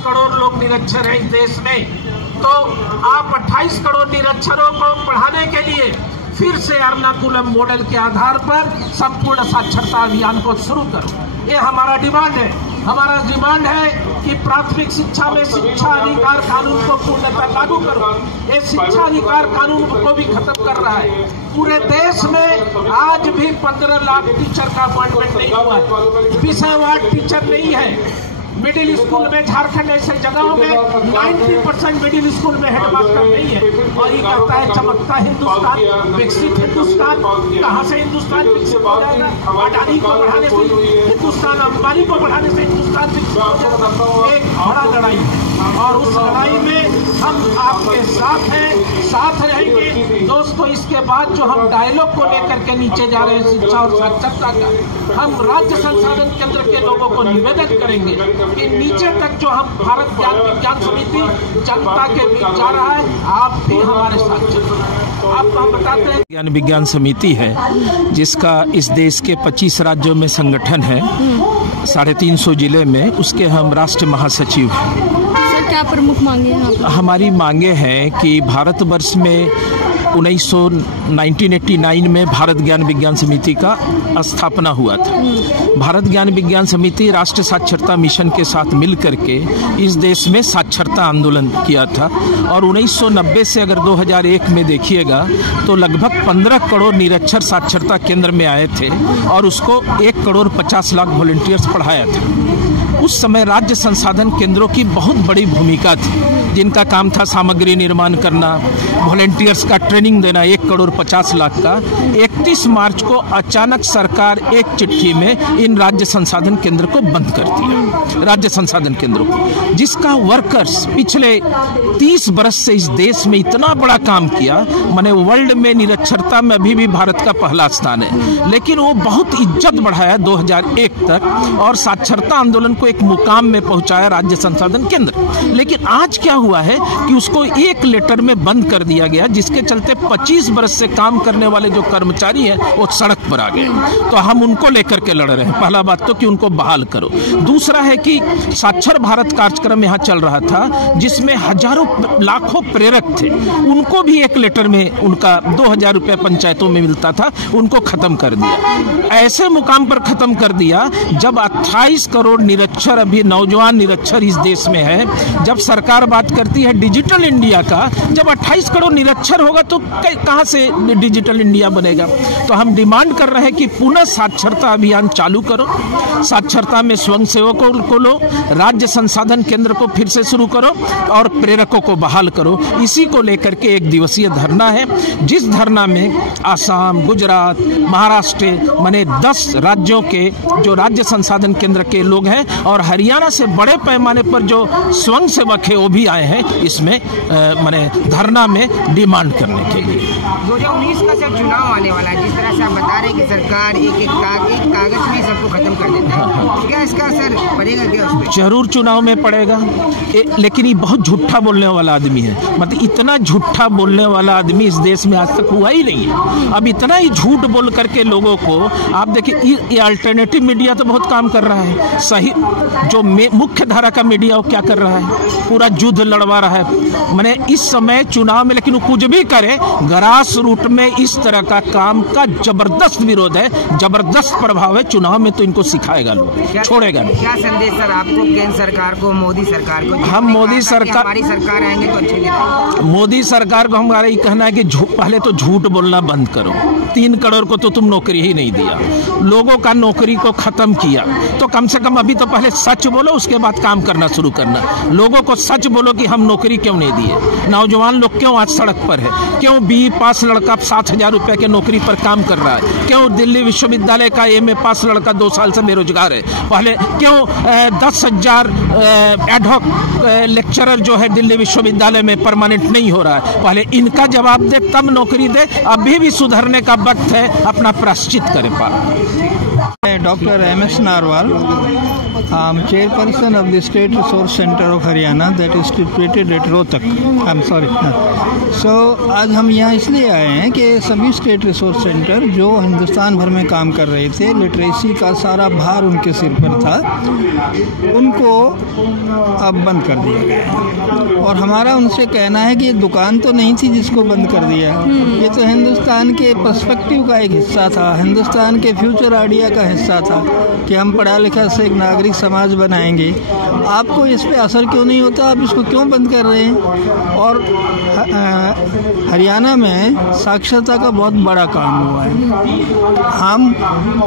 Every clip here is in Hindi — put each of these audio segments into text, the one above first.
करोड़ लोग निरक्षर हैं इस देश में, तो आप 28 करोड़ निरक्षरों को पढ़ाने के लिए फिर से एर्नाकुलम मॉडल के आधार पर संपूर्ण साक्षरता अभियान को शुरू करो। ये हमारा डिमांड है। हमारा डिमांड है कि प्राथमिक शिक्षा में शिक्षा अधिकार कानून को पूर्णतः लागू करो। ये शिक्षा अधिकार कानून को भी खत्म कर रहा है। पूरे देश में आज भी 15 लाख टीचर का अपॉइंटमेंट नहीं हुआ है, विषयवार टीचर नहीं है। मिडिल स्कूल में झारखंड ऐसे जगहों में 90% मिडिल स्कूल में हेडमास्टर नहीं है। और ये कहता है चमकता हिंदुस्तान, विकसित हिंदुस्तान। कहाँ से हिंदुस्तान विकसित हो जाएगा? अडानी को बढ़ाने से हिंदुस्तान, अंबानी को बढ़ाने से हिंदुस्तान विकसित हो जाएगा। एक बड़ा लड़ाई है और उस लड़ाई में हम आपके साथ हैं, साथ रहेंगे। दोस्तों, इसके बाद जो हम डायलॉग को लेकर के नीचे जा रहे हैं शिक्षा और साक्षरता का, हम राज्य संसाधन केंद्र के लोगों को निवेदन करेंगे कि नीचे तक जो हम भारत ज्ञान विज्ञान समिति जनता के बीच जा रहा है, आप भी हमारे साथ चलिए। आपको हम बताते हैं ज्ञान विज्ञान समिति है जिसका इस देश के 25 राज्यों में संगठन है, 350 जिले में, उसके हम राष्ट्रीय महासचिव हैं। सर, क्या प्रमुख मांगे हैं? हमारी मांगे हैं कि भारतवर्ष में 1989 में भारत ज्ञान विज्ञान समिति का स्थापना हुआ था। भारत ज्ञान विज्ञान समिति राष्ट्रीय साक्षरता मिशन के साथ मिलकर के इस देश में साक्षरता आंदोलन किया था और 1990 से अगर 2001 में देखिएगा तो लगभग 15 करोड़ निरक्षर साक्षरता केंद्र में आए थे और उसको 1 करोड़ 50 लाख वॉलंटियर्स पढ़ाया था। उस समय राज्य संसाधन केंद्रों की बहुत बड़ी भूमिका थी, जिनका काम था सामग्री निर्माण करना, वॉलंटियर्स का ट्रेनिंग देना। 1 करोड़ 50 लाख का 31 मार्च को अचानक सरकार एक चिट्ठी में इन राज्य संसाधन केंद्र को बंद कर दिया, राज्य संसाधन केंद्रों को, जिसका वर्कर्स पिछले 30 बरस से इस देश में इतना बड़ा काम किया। माने वर्ल्ड में निरक्षरता में अभी भी भारत का पहला स्थान है, लेकिन वो बहुत इज्जत बढ़ाया 2001 तक और साक्षरता आंदोलन को एक मुकाम में पहुंचाया राज्य संसाधन केंद्र। लेकिन आज क्या हुआ है कि उसको एक लेटर में बंद कर दिया गया, जिसके चलते 25 बरस से काम करने वाले जो कर्मचारी हैं वो सड़क पर आ गए। तो हम उनको लेकर के लड़ रहे हैं। पहला बात तो कि उनको बहाल करो। दूसरा है कि साक्षर भारत कार्यक्रम यहाँ चल रहा था, जिसमें हजारों लाखों प्रेरक थे, उनको भी एक लेटर में उनका 2000 रुपये पंचायतों में मिलता था, उनको खत्म कर दिया। ऐसे मुकाम पर खत्म कर दिया जब 28 करोड़ निरक्षर, अभी नौजवान निरक्षर इस देश में है। जब सरकार बात करती है डिजिटल इंडिया का, जब 28 करोड़ निरक्षर होगा तो कहां से डिजिटल इंडिया बनेगा? तो हम डिमांड कर रहे हैं कि पुनः साक्षरता अभियान चालू करो, साक्षरता में स्वयंसेवकों को लो, राज्य संसाधन केंद्र को फिर से शुरू करो और प्रेरकों को बहाल करो। इसी को लेकर के 1 दिवसीय धरना है, जिस धरना में आसाम, गुजरात, महाराष्ट्र माने 10 राज्यों के जो राज्य संसाधन केंद्र के लोग हैं और हरियाणा से बड़े पैमाने पर जो स्वयंसेवक है वो भी आए हैं इसमें माने धरना में डिमांड करने के लिए। 2019 का सर चुनाव आने वाला है, जिस तरह से आप बता रहे हैं कि सरकार एक कागज में सबको खत्म कर देता है, क्या इसका असर पड़ेगा क्या उस पर? जरूर चुनाव में पड़ेगा, लेकिन ये बहुत झूठा बोलने वाला आदमी है। मतलब इतना झूठा बोलने वाला आदमी इस देश में आज तक हुआ ही नहीं है। अब इतना ही झूठ बोल करके लोगों को, आप देखिए ये अल्टरनेटिव मीडिया तो बहुत काम कर रहा है, सही जो मुख्य धारा का मीडिया वो क्या कर रहा है? पूरा युद्ध लड़वा रहा है। मैंने इस समय चुनाव में, लेकिन वो कुछ भी करे, ग्रास रूट में इस तरह का काम का जबरदस्त विरोध है, जबरदस्त प्रभाव है। चुनाव में तो इनको सिखाएगा लोग, छोड़ेगा नहीं। क्या संदेश सर आपको केंद्र सरकार को, मोदी सरकार को? हम मोदी सरकार, हमारी सरकार आएंगे तो अच्छे दिन। मोदी सरकार को हमारा ये कहना है कि पहले तो झूठ बोलना बंद करो। 3 करोड़ को तो तुम नौकरी ही नहीं दिया, लोगों का नौकरी को खत्म किया, तो कम से कम अभी तो पहले सच बोलो, उसके बाद काम करना शुरू करना। लोगों को सच बोलो कि हम नौकरी क्यों नहीं दिए, नौजवान लोग क्यों आज सड़क पर है, क्यों BE पास लड़का 7,000 रुपए के नौकरी पर काम कर रहा है, क्यों दिल्ली विश्वविद्यालय का MA पास लड़का 2 साल से बेरोजगार है, पहले क्यों 10,000 एडहॉक लेक्चरर जो है दिल्ली विश्वविद्यालय में परमानेंट नहीं हो रहा है। पहले इनका जवाब दे, तब नौकरी दे। अभी भी सुधरने का वक्त है, अपना प्रायश्चित करे। Dr. M.S. Narwal, I'm chairperson of the State Resource Center of Haryana that is situated at Rohtak. I'm sorry. So आज हम यहाँ इसलिए आए हैं कि सभी स्टेट रिसोर्स सेंटर जो हिंदुस्तान भर में काम कर रहे थे, लिटरेसी का सारा भार उनके सिर पर था, उनको अब बंद कर दिया गया। और हमारा उनसे कहना है कि ये दुकान तो नहीं थी जिसको बंद कर दिया, ये तो हिंदुस्तान के पर्सपेक्टिव का एक हिस्सा था, हिंदुस्तान के फ्यूचर आइडिया का हिस्सा था कि हम पढ़ा लिखा से एक नागरिक समाज बनाएंगे। आपको इस पे असर क्यों नहीं होता, आप इसको क्यों बंद कर रहे हैं? और हरियाणा में साक्षरता का बहुत बड़ा काम हुआ है। हम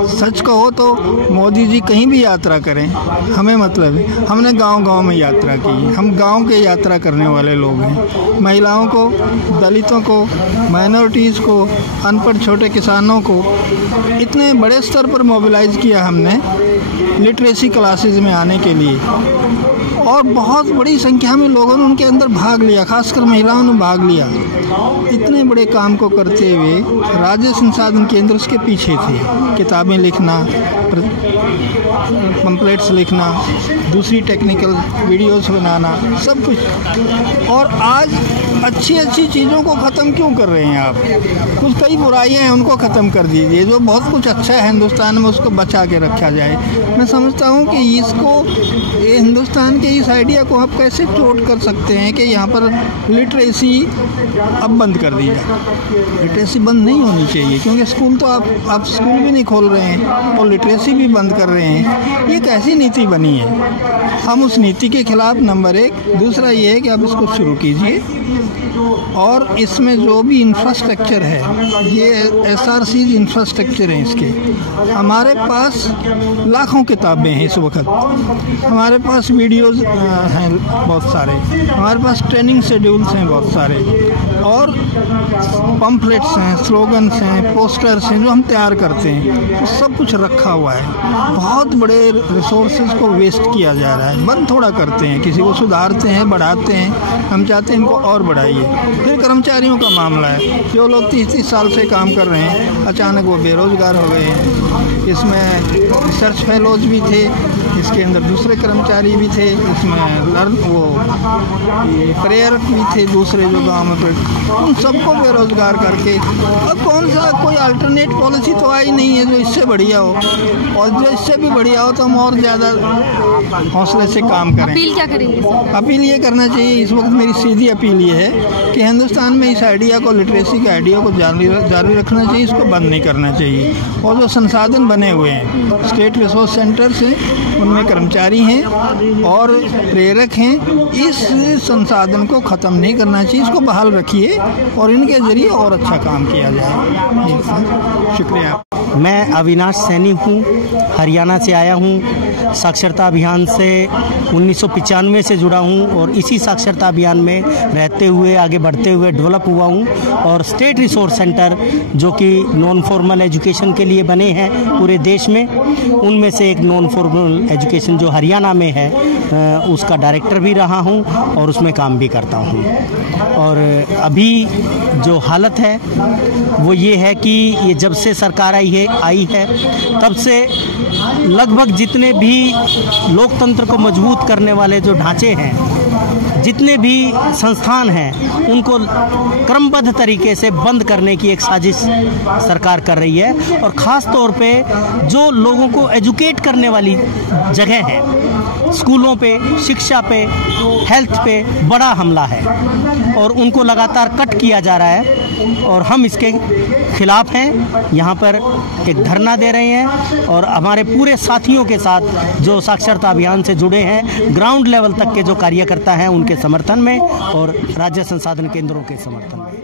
सच कहो तो मोदी जी कहीं भी यात्रा करें, हमें मतलब है, हमने गांव-गांव में यात्रा की, हम गांव के यात्रा करने वाले लोग हैं। महिलाओं को, दलितों को, माइनॉरिटीज़ को, अनपढ़ छोटे किसानों को इतने बड़े स्तर पर मोबिलाइज़ किया हमने लिटरेसी क्लासेस में आने के लिए, और बहुत बड़ी संख्या में लोगों ने उनके अंदर भाग लिया, खासकर महिलाओं ने भाग लिया। इतने बड़े काम को करते हुए राज्य संसाधन केंद्र उसके पीछे थे, किताबें लिखना, पम्पलेट्स लिखना, दूसरी टेक्निकल वीडियोस बनाना, सब कुछ। और आज अच्छी अच्छी चीज़ों को ख़त्म क्यों कर रहे हैं आप? कुछ कई बुराइयां हैं उनको ख़त्म कर दीजिए, जो बहुत कुछ अच्छा है हिंदुस्तान में उसको बचा के रखा जाए। मैं समझता हूँ कि ये हिंदुस्तान के इस आइडिया को आप कैसे चोट कर सकते हैं कि यहाँ पर लिटरेसी अब बंद कर दी जाए। लिटरेसी बंद नहीं होनी चाहिए, क्योंकि स्कूल तो आप स्कूल भी नहीं खोल रहे हैं और लिटरेसी भी बंद कर रहे हैं। ये कैसी नीति बनी है? हम उस नीति के खिलाफ नंबर एक। दूसरा ये है कि आप इसको शुरू कीजिए, और इसमें जो भी इंफ्रास्ट्रक्चर है, ये SRC इंफ्रास्ट्रक्चर है इसके। हमारे पास लाखों किताबें हैं इस वक्त, हमारे पास वीडियोस हैं बहुत सारे, हमारे पास ट्रेनिंग शेड्यूल्स हैं बहुत सारे, और पम्पलेट्स हैं, स्लोगन्स हैं, पोस्टर्स हैं जो हम तैयार करते हैं, तो सब कुछ रखा हुआ है। बहुत बड़े रिसोर्सेज को वेस्ट किया जा रहा है। बंद थोड़ा करते हैं, किसी को सुधारते हैं, बढ़ाते हैं। हम चाहते हैं इनको और बढ़ाइए। फिर कर्मचारियों का मामला है, जो लोग 30-30 साल से काम कर रहे हैं, अचानक वो बेरोजगार हो गए हैं। इसमें रिसर्च फेलोज भी थे, इसके अंदर दूसरे कर्मचारी भी थे, इसमें प्रेरक भी थे दूसरे जो गांव में, उन सबको बेरोजगार करके अब कौन सा कोई अल्टरनेट पॉलिसी तो आई नहीं है जो इससे बढ़िया हो, और जो इससे भी बढ़िया हो तो हम और ज़्यादा हौसले से काम करें। अपील क्या करेंगे सर? अपील ये करना चाहिए, इस वक्त मेरी सीधी अपील ये है कि हिंदुस्तान में इस आइडिया को, लिटरेसी के आइडिया को जारी रखना चाहिए, इसको बंद नहीं करना चाहिए। और जो संसाधन बने हुए हैं, स्टेट रिसोर्स सेंटर्स हैं, उनमें कर्मचारी हैं और प्रेरक हैं, इस संसाधन को ख़त्म नहीं करना चाहिए, इसको बहाल रखिए और इनके ज़रिए और अच्छा काम किया जाए। शुक्रिया। मैं अविनाश सैनी हूँ, हरियाणा से आया हूँ। साक्षरता अभियान से 1995 से जुड़ा हूँ और इसी साक्षरता अभियान में रहते हुए, आगे बढ़ते हुए डेवलप हुआ हूँ। और स्टेट रिसोर्स सेंटर जो कि नॉन फॉर्मल एजुकेशन के लिए बने हैं पूरे देश में, उनमें से एक नॉन फॉर्मल एजुकेशन जो हरियाणा में है, उसका डायरेक्टर भी रहा हूँ और उसमें काम भी करता हूँ। और अभी जो हालत है वो ये है कि ये जब से सरकार आई है तब से लगभग जितने भी लोकतंत्र को मजबूत करने वाले जो ढांचे हैं, जितने भी संस्थान हैं, उनको क्रमबद्ध तरीके से बंद करने की एक साजिश सरकार कर रही है। और ख़ास तौर पे जो लोगों को एजुकेट करने वाली जगह हैं, स्कूलों पे, शिक्षा पे, हेल्थ पे बड़ा हमला है और उनको लगातार कट किया जा रहा है और हम इसके खिलाफ हैं। यहाँ पर एक धरना दे रहे हैं और हमारे पूरे साथियों के साथ जो साक्षरता अभियान से जुड़े हैं, ग्राउंड लेवल तक के जो कार्यकर्ता हैं, उनके समर्थन में और राज्य संसाधन केंद्रों के समर्थन में।